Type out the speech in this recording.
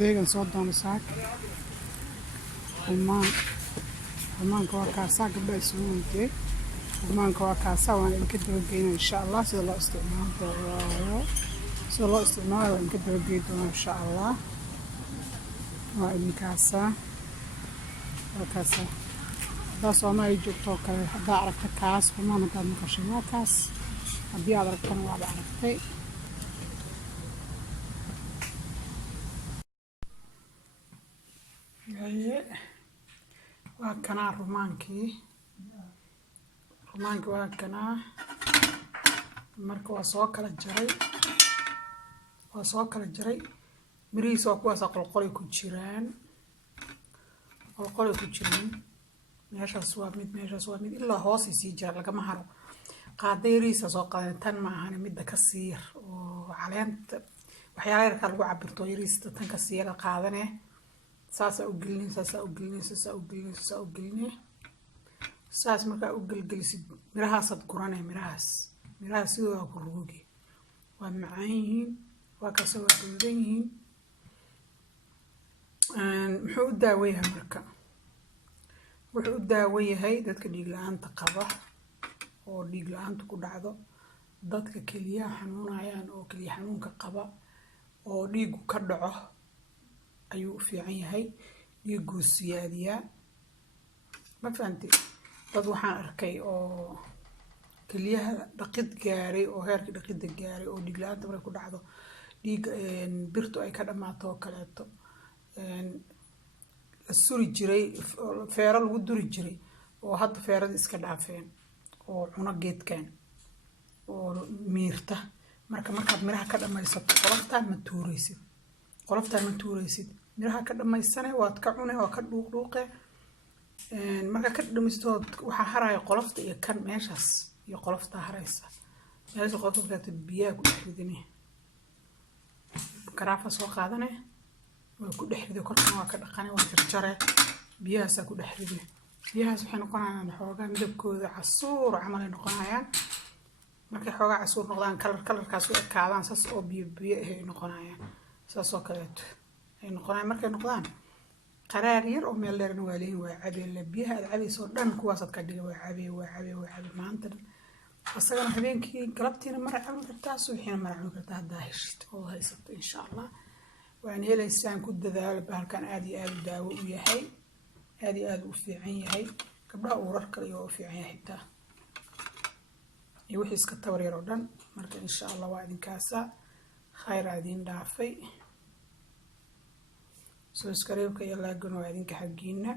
deegan soo doona saak rumaanka waa kaasaa gabdha ay soo weydiiyey rumaanka waa kaasaa waan idinka dabageyna insha allah sida loo isticmaalo waan idinka dabageyi doona insha allah waa idinkaasaa waa kaasaa haddaa Soomaaliya joogto oo kale haddaa aragta kaas rumaan haddaad maqashay waa kaas haddii aad aragtana waad aragtay waa kanaa rumaankii waa kanaa marka waa soo kala jaray mirihiisa waa kuwaas qolqolay ku jiraan meeshaas waa mid ilaa hoos sii jira lagama haro qaadayriisa soo qadan tan ma ahan midda ka siir oo caleenta waxyaalaha yarka lagu cabirto yariista tan ka siir qaadane saasa u gelinay saas marka u gelgelisid mirahaas ad guranay mirahaas sidoo ku ruugi waa macaan yihiin waa ka soo wadan yihiin muxuu u daaweeyaa marka wuxuu u daaweeyahay dadka dhiig la'aanta qaba oo dhiig la'aanta ku dhacdo dadka kaliyaha xanuunayaan oo kaliya xanuunka qaba oo dhiigu ka dhaco ayuu u fiican yahay dhiigu siyaadiyaa ma fahanti dad waxaan arkay oo kaliyaha dhaqid gaaray oo heerka dhaqida gaaray oo dhiig la'aanta markay ku dhacdo dhiig birtu ay ka dhamaato oo kaleeto suri jiray feero lagu duri jiray oo hadda feerada iska dhaafeen oo cuno geedkan oo miirta markaad miraha ka dhamaysato qoloftaan ma tuuraysid miraha ka dhamaysanay waad ka cunay oo ka dhuuqdhuuqe marka ka dhamaysto waxa haraya qolofta iyo kan meeshaas iyo qolofta haraysa meesha qolofta ka biyaha ku dhexridinay karaafa soo qaadanay waa ku dhexriday korkan waa ka dhaqanay waa jarjare biyahaas ku dhexriday biyahaas waxay noqonayaan xoogaa midabkooda casuur camal ay noqonayaan markay xoogaa casuur noqdaan kalarkaas u ekaadaan saas oo biyo ay noqonayaan saas oo kaleeto ay noqonayaan markay noqdaan qaraar yar oo meel dheerna waa leeyihiin waa cabeelle biyaha aad cabayso dhan kuwaasaad ka dhigay waa cabe maanta asagana habeenkii galabtiina mara cabin kartaa subaxiina mara cabin kartaa haddaa heshid oo haysato insha allah waan helaysaan ku dadaalo bahalkan aad iyo aad u daawo u yahay aad iyo aad u fiican yahay gabdhaha uurarka iyo u fiican yahay xitaa iyo wixii iska tabar yar oo dhan marka insha allah waa idinkaasa khayr idin dhaafay subscribe-ka iyo like-guna waa idinka xaggiina